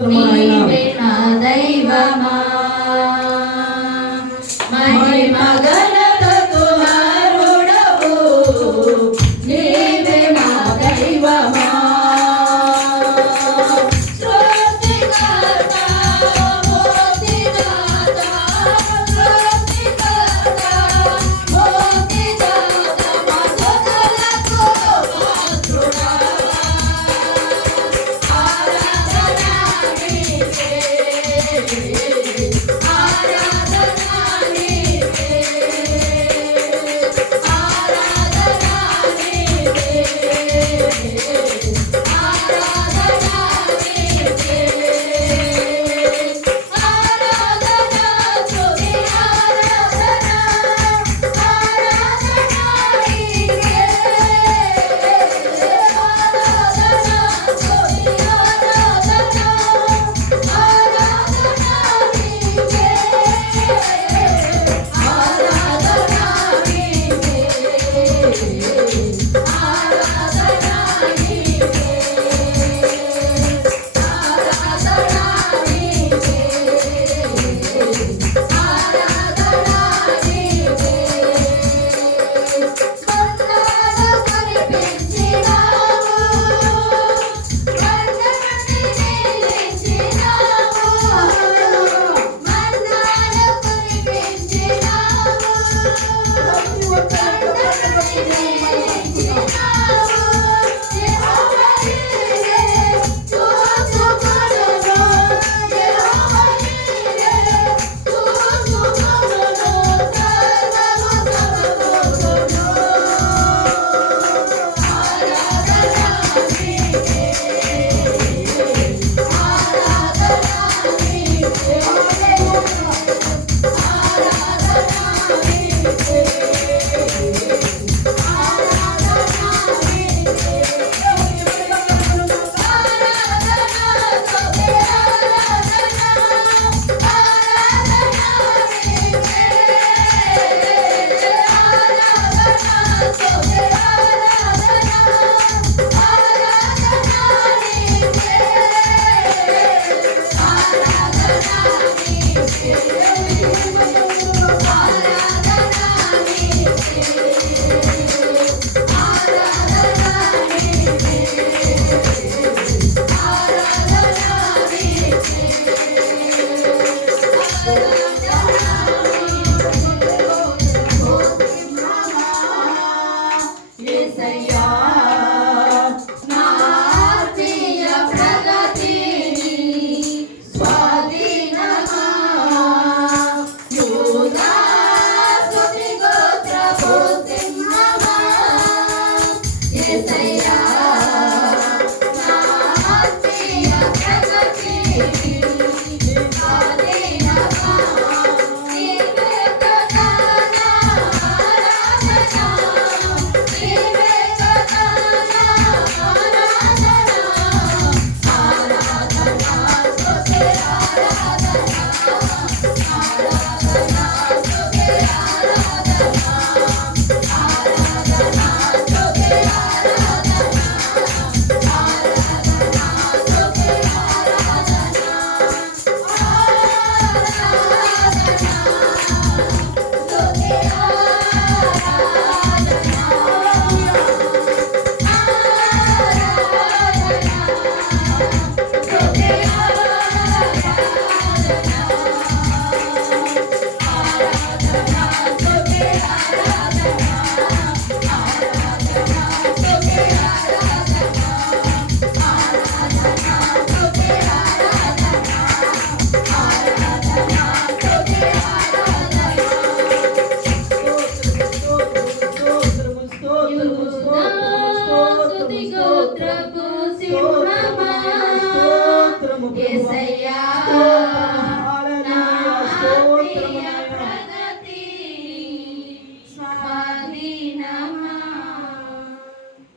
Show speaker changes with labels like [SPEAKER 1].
[SPEAKER 1] Vamos